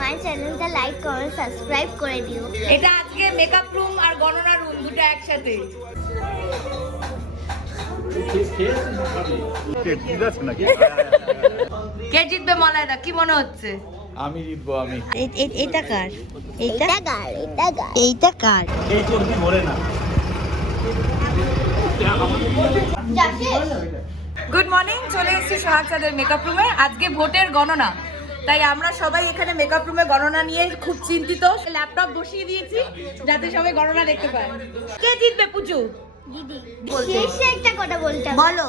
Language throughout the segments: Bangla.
মাই চ্যানেলটা লাইক কমেন্ট সাবস্ক্রাইব করে দিও। এটা আজকে মেকআপ রুম আর গণনা রুম দুটো একসাথে। কে জিতবে মলাইদা, কি মনে হচ্ছে? আমি জিতবো। আমি এইটা কার? এটা কার? এইটা কার? এই চর্বি ভরে না। গুড মর্নিং, চলে এসেছি সোহাগ চাঁদের মেকআপ রুমে। আজকে ভোটের গণনা, তাই আমরা সবাই এখানে মেকআপ রুমে গণনা নিয়ে খুব চিন্তিত। ল্যাপটপ বসিয়ে দিয়েছি যাতে সবাই গণনা দেখতে পায়। কে জিতবে পুজো? দিদি বলতে। শেষে একটা কথা বলতে হবে। বলো।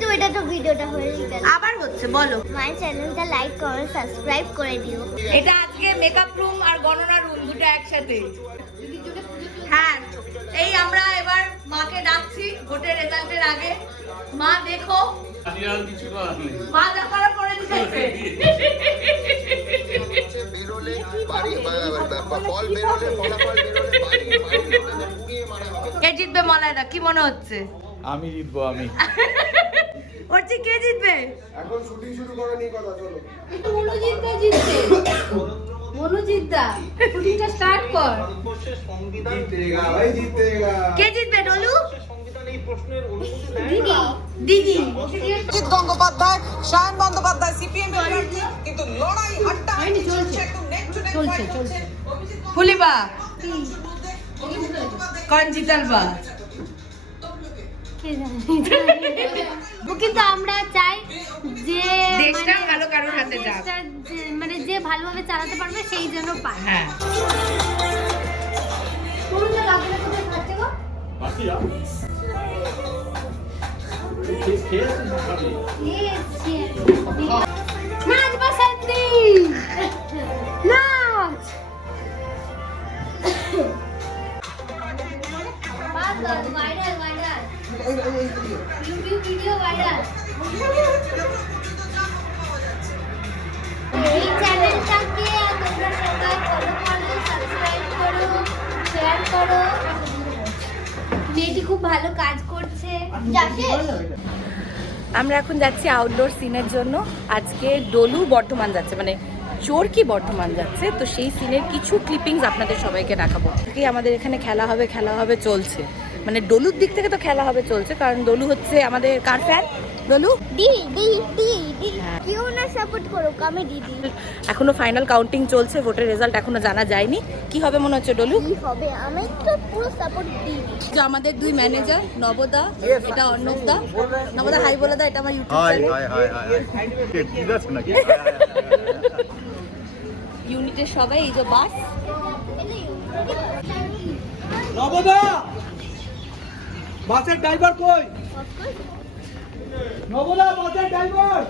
তো এটা তো ভিডিওটা হয়ে গেল। আবার হচ্ছে, বলো। মাই চ্যানেলটা লাইক কমেন্ট সাবস্ক্রাইব করে দিও। এটা আজকে মেকআপ রুম আর গণনা রুম দুটো একসাথে। হ্যাঁ, এই আমরা এবার মাকে ডাকছি ভোটের রেজাল্টের আগে। মা দেখো, মা দেখার করে দিয়েছে। কে জিতবে মলাইদা, কি মনে হচ্ছে? আমি জিতবো। আমি বলছি কে জিতবে? এখন শুটিং শুরু করা নিয়ে কথা, চলো। মনোজিৎদা জিতবে। মনোজিৎদা, শুটিংটা স্টার্ট কর। জিতেগা ভাই, জিতেগা। কে জিতবে ডলু? দিদি। দিদি। অজিত গঙ্গোপাধ্যায়, সায়ন বন্দ্যোপাধ্যায় সিপিএম প্রার্থী, কিন্তু লড়াই হাড্ডাহাড্ডি চলছে, একদম নেক টু নেক ফাইট চলছে। ফুলিবা কোন জিতালবা? কিন্তু আমরা চাই যে দেশটা ভালো কারোর হাতে যাক, দেশটা মানে যে ভালোভাবে চালাতে পারবে সেই জন্য পায়। হ্যাঁ। কোনটা লাগবে কোথায় খাচ্ছে গো? নাচ বাসন্তী নাচ। Viral viral YouTube video viral. এই চ্যানেলটাকে তোমরা সবাই ফলো করো, সাবস্ক্রাইব করো, শেয়ার করো। মেয়েটি খুব ভালো কাজ করছে। আমরা এখন যাচ্ছি আউটডোর সিনের জন্য। আজকে ডলু বর্ধমান যাচ্ছে, মানে চোরকি বর্ধমান যাচ্ছে, তো সেই সিনের কিছু ক্লিপিংস আপনাদের সবাইকে দেখাবো। কি আমাদের এখানে খেলা হবে চলছে, মানে ডলুর দিক থেকে তো খেলা হবে চলছে, কারণ ডলু হচ্ছে আমাদের কার ফ্যান? ডলু দিদি কেউ না সাপোর্ট করো, আমি দিদি। এখনো ফাইনাল কাউন্টিং চলছে, ভোটের রেজাল্ট এখনো জানা যায়নি। কি হবে মনে হচ্ছে ডলু? কি হবে? আমি তো পুরো সাপোর্ট দিই। যে আমাদের দুই ম্যানেজার, নবদা, এটা অর্ণবদা। নবদা হাই বলে দাও, এটা আমার ইউটিউব চ্যানেল। ঠিক আছে নাকি? ইউনিটের সবাই, এই যে বাস। নবদা, বাসের ড্রাইভার কই? নবদা, বাসের ড্রাইভার।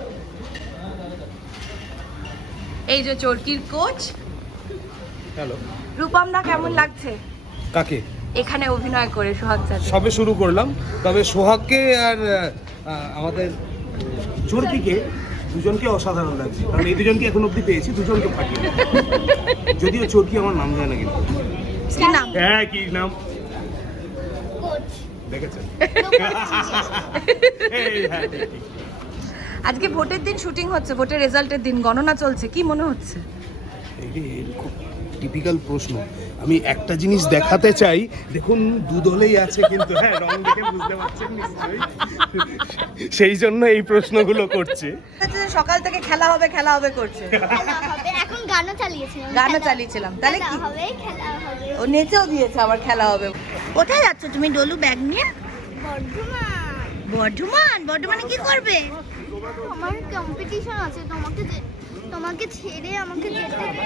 এই যে চরকির কোচ। হ্যালো। রূপম দা, কেমন লাগছে কাকে? এখানে অভিনয় করে সোহাগ চাঁদের? সবে শুরু করলাম, তবে সোহাগকে আর আমাদের চোরকিকে দুজনকে অসাধারণ লাগছে, কারণ এই দুজনকে এখন অব্দি পেয়েছি, দুজনকে ফাটিয়ে। যদিও চোরকি আমার নাম জানে না, কিন্তু কি নাম? হ্যাঁ, কি নাম কোচ দেখেছেন? আজকে ভোটের দিন শুটিং হচ্ছে, ভোটের রেজাল্টের দিন গণনা চলছে, কি মনে হচ্ছে? খুব টিপিক্যাল প্রশ্ন। আমি একটা জিনিস দেখাতে চাই, দেখুন দু দলেই আছে, কিন্তু হ্যাঁ রং দেখে বুঝতে পারছেন নিশ্চয়ই, সেই জন্য এই প্রশ্নগুলো করছে। সকাল থেকে খেলা হবে করছে। খেলা হবে, এখন গানও চালিয়েছিলাম। গানও চালিয়েছিলাম, তাহলে কি হবে? খেলা হবে। ও নেচেও দিয়েছে, আবার খেলা হবে। কোথায় যাচ্ছ তুমি ডলু ব্যাগ নিয়ে? বর্ধমানে কি করবে? আমার কম্পিটিশন আছে, তোমাকে ছেড়ে আমাকে যেতে হবে।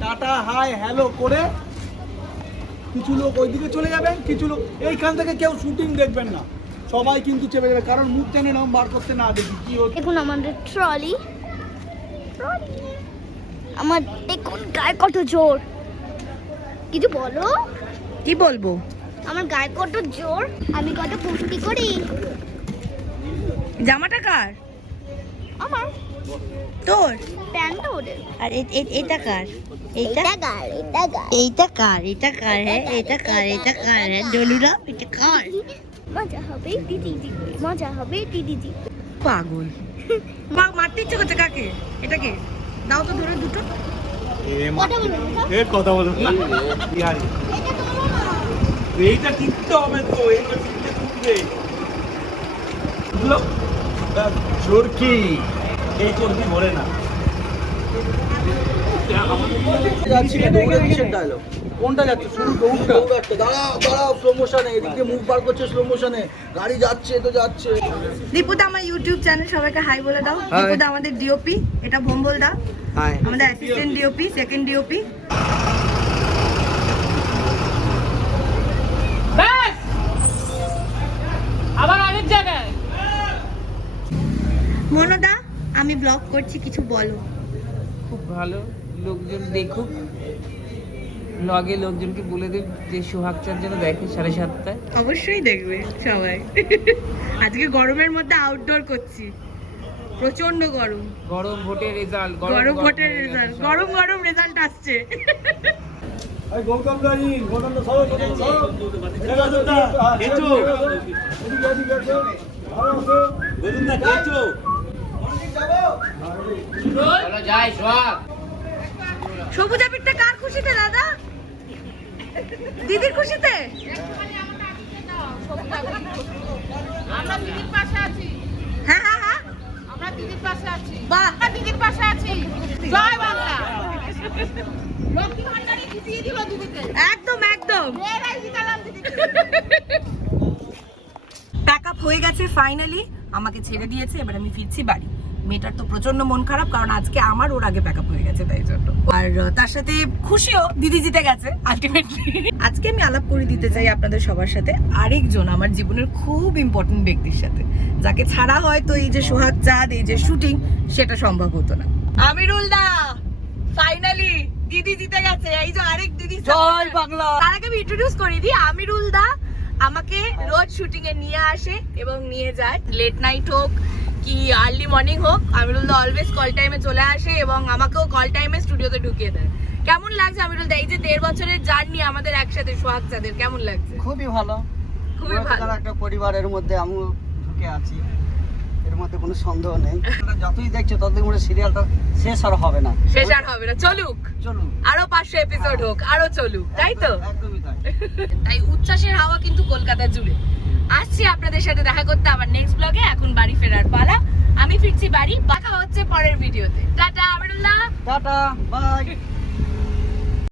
টাটা হাই হ্যালো করে কিছু লোক ওইদিকে চলে যাবেন, কিছু লোক এইখান থেকে কেউ শুটিং দেখবেন না, সবাই কিন্তু চেপে যাবে, কারণ মুখ টেনে নাম বার করতে না দেখি কি হচ্ছে। দেখুন আমাদের ট্রলি, আমার দেখুন গায়ে কত জোর। কিছু বলো। কি বলবো? আমার গায়ে কত জোর, আমি কত কুস্তি করি। জামাটা কার? আমার তোর প্যান্টটা ওদের আর এটা কার এটা গাল এইটা কার হ্যাঁ এটা কার হ্যাঁ ডলুরা এটা কার মজা হবে দিদি মজা হবে দিদি পাগল মা মারতে ইচ্ছে করছে কাকে এটাকে দাও তো ধরে দুটো কথা বলো না এইটা টিপতে হবে তো, এইটা টিপতে টিপতে চোরকি এই চোরকি মরে না। যাচ্ছি দৌড়ে কিসের ডায়লগ? কোনটা যাচ্ছে? শুরু দৌড়াচ্ছে, দাঁড়াও দাঁড়াও, স্লো মোশনে, এদিক দিয়ে মুভ বার করছে স্লো মোশনে, গাড়ি যাচ্ছে তো যাচ্ছে। দীপুদা আমার ইউটিউব চ্যানেল সবাইকে হাই বলে দাও। দীপুদা আমাদের ডিওপি, এটা ভম্বল দা আমাদের অ্যাসিস্ট্যান্ট ডিওপি, সেকেন্ড ডিওপি। আবার আরেক জায়গায় মনোদা আমি ব্লগ করছি, কিছু বলো। খুব ভালো, লোকজন দেখুক, ব্লগে লোকজনকে বলে দেব যে সোহাগ চাঁদ যেন দেখে 7:30টায়। অবশ্যই দেখবে সবাই। আজকে গরমের মধ্যে আউটডোর করছি, প্রচন্ড গরম। গরম ভোটের রেজাল্ট, গরম ভোটের রেজাল্ট, গরম গরম রেজাল্ট আসছে। সবুজ আবিরটা কার খুশিতে দাদা? দিদির খুশিতে? আমরা দিদির পাশে আছি, হ্যাঁ হ্যাঁ হ্যাঁ, আমরা দিদির পাশে আছি, বাহ, আমরা দিদির পাশে আছি। জয় বাংলা। লক্ষ্মী ভান্ডারে জিতিয়ে দিল দিদিকে, একদম একদম। মেয়েরাই জিতালাম দিদিকে। প্যাক আপ হয়ে গেছে ফাইনালি, আমাকে ছেড়ে দিয়েছে, এবার আমি ফিরছি বাড়ি। মেয়েটার তো প্রচন্ড মন খারাপ, কারণ আজকে আমার ওর আগে প্যাক আপ হয়ে গেছে, তাই জন্য। আর তার সাথে খুশিও, দিদি জিতে গেছে আলটিমেটলি। আজকে আমি আলাপ করে দিতে চাই আপনাদের সবার সাথে আরেকজন আমার জীবনের খুব ইম্পর্টেন্ট ব্যক্তির সাথে, যাকে ছাড়া হয়তো এই যে সোহাগ চাঁদ, এই যে শুটিং, সেটা সম্ভব হতো না। আমিরুল দা ফাইনালি দিদি জিতে গেছে, এই যে আরেক দিদি। জয় বাংলা। তার আগে আমি ইন্ট্রোডিউস করে দিই, আমিরুল দা আমাকে রোজ শুটিং এ নিয়ে আসে এবং নিয়ে যায়, লেট নাইট হোক কি আর্লি মর্নিং হোক, আমিরুল দা অলওয়েজ কল টাইমে চলে আসে এবং আমাকেও কল টাইমে স্টুডিওতে ঢুকিয়ে দেয়। কেমন লাগছে আমিরুল দা, এই যে 1.5 বছরের জার্নি আমাদের একসাথে সোহাগ চাঁদের, কেমন লাগছে? খুবই ভালো, খুবই ভালো। একটা পরিবারের মধ্যে আমিও ঢুকে আছি, এর মধ্যে কোনো সন্দেহ নেই। যতই দেখছো ততই মনে সিরিয়ালটা শেষ আর হবে না, শেষ আর হবে না, চলুক, চলুন আরো 500 এপিসোড হোক, আরো চলুক, তাই তো? একদমই তাই। তাই উচ্ছ্বাসের হাওয়া কিন্তু কলকাতা জুড়ে। আসছি আপনাদের সাথে দেখা করতে আমার নেক্সট ব্লগে। এখন বাড়ি ফেরার পালা, আমি ফিরছি বাড়ি। দেখা হচ্ছে পরের ভিডিওতে। Tata Amirullah, tata bye.